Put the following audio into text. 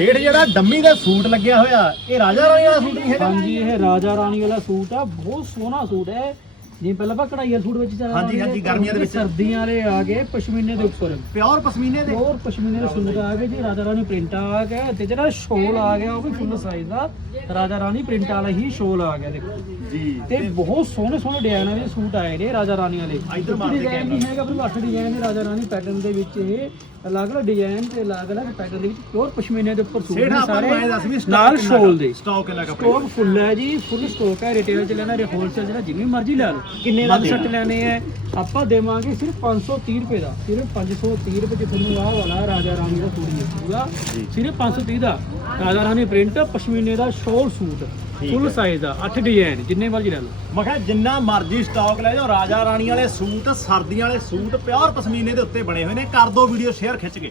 ਹੇਠ ਜਿਹੜਾ ਡੰਮੀ ਦਾ ਸੂਟ ਲੱਗਿਆ ਹੋਇਆ, ਇਹ ਰਾਜਾ ਰਾਣੀ ਵਾਲਾ ਸੂਟ ਨਹੀਂ ਹੈਗਾ? ਹਾਂਜੀ, ਇਹ ਰਾਜਾ ਰਾਣੀ ਵਾਲਾ ਸੂਟ ਆ, ਬਹੁਤ ਸੋਹਣਾ ਸੂਟ ਹੈ। ਜਿਵੇਂ ਪਹਿਲਾਂ ਆਪਾਂ ਕਢਾਈ ਵਾਲੇ ਸੂਟ ਵਿੱਚ ਚੱਲ ਹਾਂਜੀ, ਹਾਂਜੀ, ਗਰਮੀਆਂ ਦੇ ਵਿੱਚ। ਸਰਦੀਆਂ ਵਾਲੇ ਆ ਗਏ ਪਸ਼ਮੀਨੇ ਦੇ ਉੱਪਰ। ਪਿਓਰ ਪਸ਼ਮੀਨੇ ਦੇ। ਹੋਰ ਪਸ਼ਮੀਨੇ ਦੇ ਸੂਟ ਆ ਗਏ ਜੀ ਰਾਜਾ ਰਾਣੀ ਪ੍ਰਿੰਟ ਆ ਗਿਆ ਤੇ ਜਿਹੜਾ ਸ਼ੋਲ ਆ ਗਿਆ ਉਹ ਵੀ ਫੁੱਲ ਸਾਈਜ਼ ਦਾ। ਰਾਜਾ ਰਾਣੀ ਪ੍ਰਿੰਟ ਵਾਲਾ ਹੀ ਸ਼ੋਲ ਆ ਗਿਆ ਦੇਖੋ। ਜੀ। ਤੇ ਬਹੁਤ ਸੋਹਣੇ ਸੋਹਣੇ ਡਿਜ਼ਾਈਨ ਵਾਲੇ ਸੂਟ ਆਏ ਨੇ ਰਾਜਾ ਰਾਣੀ ਵਾਲੇ। ਇੱਧਰ ਮਾਰ ਕੇ ਡਿਜ਼ਾਈਨ ਨਹੀਂ ਹੈਗਾ ਪਰ ਅੱਠ ਡਿਜ਼ਾਈਨ ਨੇ ਰਾਜਾ ਰਾਣੀ ਪੈਟਰਨ ਦੇ ਵਿੱਚ ਇਹ ਅਲੱਗ-ਅਲੱਗ ਡਿਜ਼ਾਈਨ ਤੇ ਅਲੱਗ-ਅਲੱਗ ਪੈਟਰਨ ਦੇ ਵਿੱਚ ਪਿਓਰ ਪਸ਼ਮੀਨੇ ਦੇ ਉੱਪਰ ਸੂਟ ਸੇਠ ਨੇ ਆਪਾਂ ਨੂੰ ਐ ਦੱਸ ਵੀ stock ਨਾਲ ਕਿੰਨਾ ਸ਼ੋਲ ਦੇ। ਸਟਾਕ ਕਿੰਨਾ ਕੱਪੜੇ ਸਟਾਕ ਫੁੱਲ ਹੈ ਜੀ ਫੁੱਲ ਸਟਾਕ ਹੈ ਰਿਟੇਲ ਚ ਲੈਣਾ ਹੋਲਸੇਲ ਜਿਹੜਾ ਜਿਵੇਂ ਮਰਜ਼ੀ ਲੈ ਲਓ। ਕਿੰਨੇ ਦਾ? ਸੱਟ ਲੈਣੇ ਆ ਆਪਾਂ ਦੇਵਾਂਗੇ ਸਿਰਫ 530 ਰੁਪਏ ਦਾ। ਸਿਰਫ 530 ਰੁਪਏ ਚ ਤੁਹਾਨੂੰ ਆਹ ਵਾਲਾ ਰਾਜਾ ਰਾਣੀ ਦਾ ਸੂਟ ਮਿਲੂਗਾ ਸਿਰਫ 530 ਦਾ। ਰਾਜਾ ਰਾਣੀ ਪ੍ਰਿੰਟ ਪਸ਼ਮੀਨੇ ਦਾ ਸ਼ੋਲ ਸੂਟ ਫੁੱਲ ਸਾਈਜ਼ ਦਾ 8 ਡਿਜ਼ਾਈਨ ਜਿੰਨੇ ਮਰਜ਼ੀ ਲੈ ਲਓ। ਮੈਂ ਕਿਹਾ ਜਿੰਨਾ ਮਰਜ਼ੀ ਸਟਾਕ ਲੈ ਜਾਓ ਰਾਜਾ ਰਾਣੀ ਵਾਲੇ ਸੂਟ ਸਰਦੀਆਂ ਵਾਲੇ ਸੂਟ ਪਿਓਰ ਪਸ਼ਮੀਨੇ ਦੇ ਉੱਤੇ ਬਣੇ ਹੋਏ ਨੇ। ਕਰ ਦਿਓ ਵੀਡੀਓ ਸ਼ੇਅਰ ਖਿੱਚ ਕੇ।